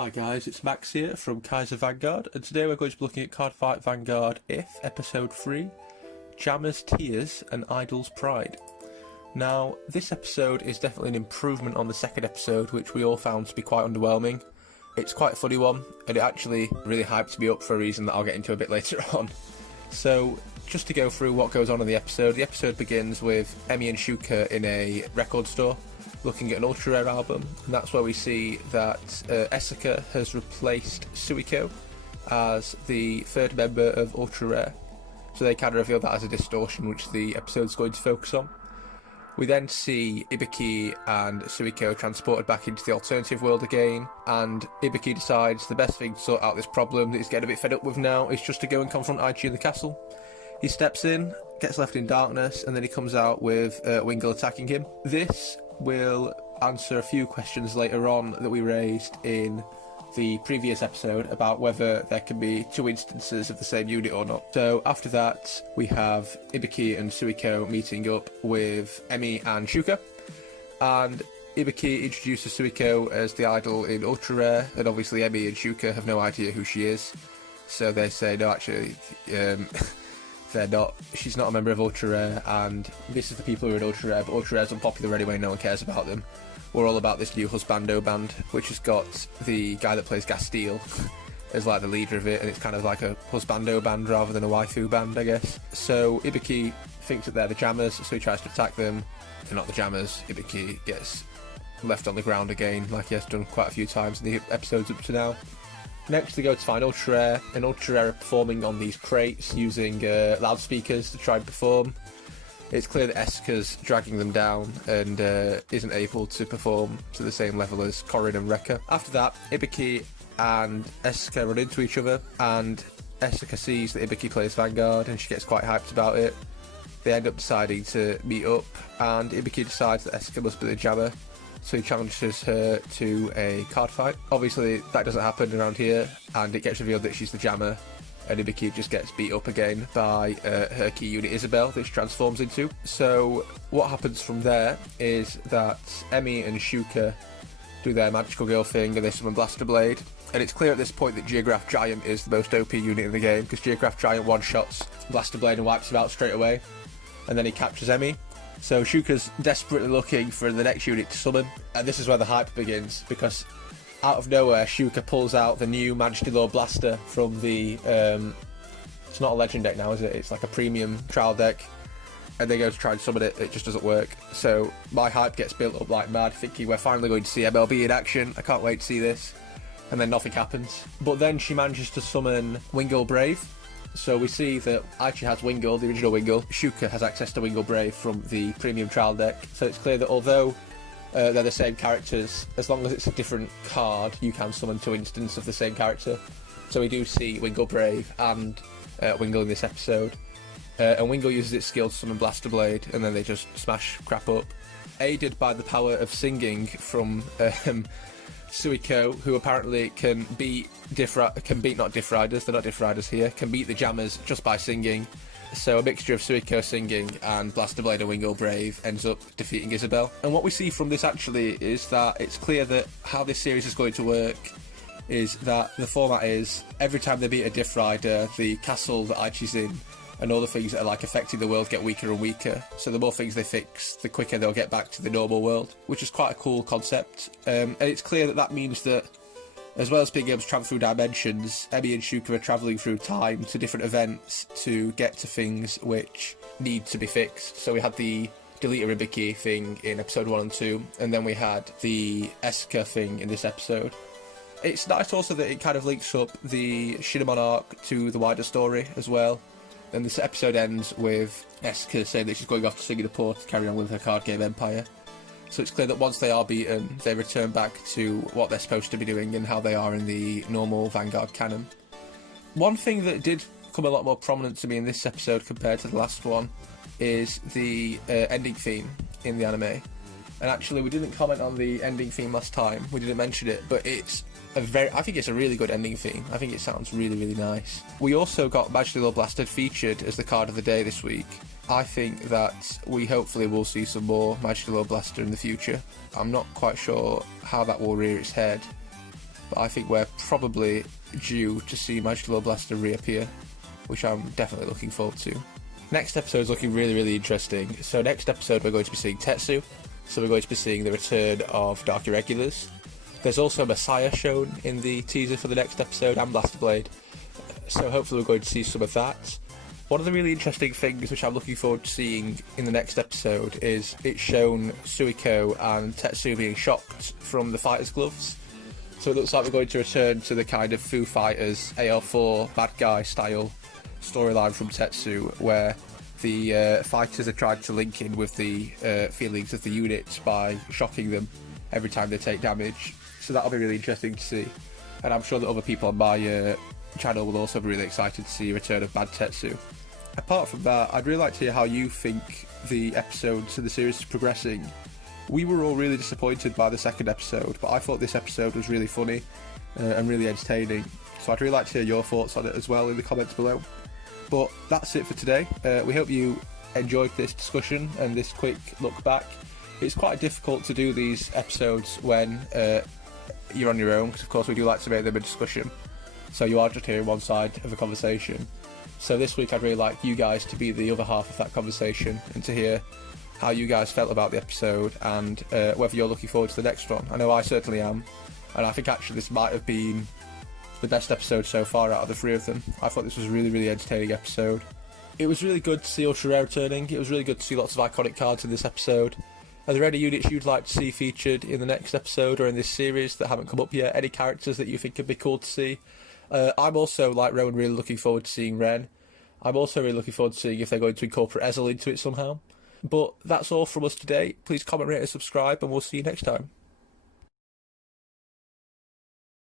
Hi guys, it's Max here from Kaiser Vanguard, and today we're going to be looking at Cardfight Vanguard If, Episode 3, Jammer's Tears and Idol's Pride. Now, this episode is definitely an improvement on the second episode, which we all found to be quite underwhelming. It's quite a funny one, and it actually really hyped me up for a reason that I'll get into a bit later on. So, just to go through what goes on in the episode begins with Emi and Shuka in a record store, looking at an ultra rare album, and that's where we see that Asuka has replaced Suiko as the third member of ultra rare. So they kind of reveal that as a distortion, which the episode's going to focus on. We then see Ibiki and Suiko transported back into the alternative world again, and Ibiki decides the best thing to sort out this problem that he's getting a bit fed up with now is just to go and confront Aichi in the castle. He steps in, gets left in darkness, and then he comes out with Wingle attacking him. This will answer a few questions later on that we raised in the previous episode about whether there can be two instances of the same unit or not. So after that, we have Ibiki and Suiko meeting up with Emi and Shuka, and Ibiki introduces Suiko as the idol in ultra rare, and obviously Emi and Shuka have no idea who she is, so they say no, actually they're not. She's not a member of ultra rare, and this is the people who are in ultra rare, but ultra rare's unpopular anyway, no one cares about them. We're all about this new Husbando band, which has got the guy that plays Gastile as like the leader of it, and it's kind of like a Husbando band rather than a waifu band, I guess. So Ibiki thinks that they're the Jammers, so he tries to attack them. They're not the Jammers. Ibiki gets left on the ground again, like he has done quite a few times in the episodes up to now. Next, they go to find ultra rare, and ultra rare are performing on these crates using loudspeakers to try and perform. It's clear that Asuka's dragging them down and isn't able to perform to the same level as Corrin and Rekka. After that, Ibiki and Asuka run into each other, and Asuka sees that Ibiki plays Vanguard and she gets quite hyped about it. They end up deciding to meet up, and Ibiki decides that Asuka must be the Jammer, so he challenges her to a card fight. Obviously, that doesn't happen around here, and it gets revealed that she's the Jammer, and Ibiki just gets beat up again by her key unit Isabel that she transforms into. So what happens from there is that Emi and Shuka do their magical girl thing and they summon Blaster Blade, and it's clear at this point that Geograph Giant is the most OP unit in the game, because Geograph Giant one-shots Blaster Blade and wipes him out straight away, and then he captures Emi. So Shuka's desperately looking for the next unit to summon, and this is where the hype begins, because out of nowhere, Shuka pulls out the new Majesty Lord Blaster from the, it's not a Legend deck now, is it? It's like a premium trial deck, and they go to try and summon it, it just doesn't work. So my hype gets built up like mad, thinking we're finally going to see MLB in action, I can't wait to see this, and then nothing happens. But then she manages to summon Wingle Brave, so we see that Aichi has Wingle, the original Wingle, Shuka has access to Wingle Brave from the premium trial deck, so it's clear that although they're the same characters, as long as it's a different card, you can summon two instances of the same character. So we do see Wingle Brave and Wingle in this episode. And Wingle uses its skill to summon Blaster Blade, and then they just smash crap up. Aided by the power of singing from Suiko, who apparently can beat not Diff Riders, they're not Diff Riders here, can beat the Jammers just by singing. So a mixture of Suiko singing and Blaster Blade and Wingle Brave ends up defeating Isabel. And what we see from this actually is that it's clear that how this series is going to work is that the format is every time they beat a Diff Rider, the castle that Aichi's in and all the things that are like affecting the world get weaker and weaker. So the more things they fix, the quicker they'll get back to the normal world, which is quite a cool concept. And it's clear that that means that as well as being able to travel through dimensions, Emi and Shuka are travelling through time to different events to get to things which need to be fixed. So we had the Deleter Ibiki thing in episode 1 and 2, and then we had the Asuka thing in this episode. It's nice also that it kind of links up the Shinamon arc to the wider story as well. And this episode ends with Asuka saying that she's going off to Singapore to carry on with her card game empire. So it's clear that once they are beaten, they return back to what they're supposed to be doing and how they are in the normal Vanguard canon. One thing that did come a lot more prominent to me in this episode compared to the last one is the ending theme in the anime. And actually, we didn't comment on the ending theme last time, we didn't mention it, but it's I think it's a really good ending theme. I think it sounds really, really nice. We also got Majesty Lord Blaster featured as the card of the day this week. I think that we hopefully will see some more Majesty Lord Blaster in the future. I'm not quite sure how that will rear its head, but I think we're probably due to see Magical Blaster reappear, which I'm definitely looking forward to. Next episode is looking really, really interesting. So next episode we're going to be seeing Tetsu, so we're going to be seeing the return of Dark Irregulars. There's also Messiah shown in the teaser for the next episode, and Blaster Blade, so hopefully we're going to see some of that. One of the really interesting things which I'm looking forward to seeing in the next episode is it's shown Suiko and Tetsu being shocked from the fighter's gloves. So it looks like we're going to return to the kind of Foo Fighters AL4 bad guy style storyline from Tetsu, where the fighters are trying to link in with the feelings of the units by shocking them every time they take damage. So that'll be really interesting to see. And I'm sure that other people on my channel will also be really excited to see a return of Bad Tetsu. Apart from that, I'd really like to hear how you think the episodes in the series is progressing. We were all really disappointed by the second episode, but I thought this episode was really funny and really entertaining. So I'd really like to hear your thoughts on it as well in the comments below. But that's it for today. We hope you enjoyed this discussion and this quick look back. It's quite difficult to do these episodes when you're on your own, because of course we do like to make them a discussion. So you are just hearing one side of a conversation. So this week I'd really like you guys to be the other half of that conversation and to hear how you guys felt about the episode and whether you're looking forward to the next one. I know I certainly am, and I think actually this might have been the best episode so far out of the three of them. I thought this was a really, really entertaining episode. It was really good to see Ultra Rare returning. It was really good to see lots of iconic cards in this episode. Are there any units you'd like to see featured in the next episode or in this series that haven't come up yet? Any characters that you think could be cool to see? I'm also, like Rowan, really looking forward to seeing Ren. I'm also really looking forward to seeing if they're going to incorporate Ezel into it somehow. But that's all from us today. Please comment, rate and subscribe, and we'll see you next time.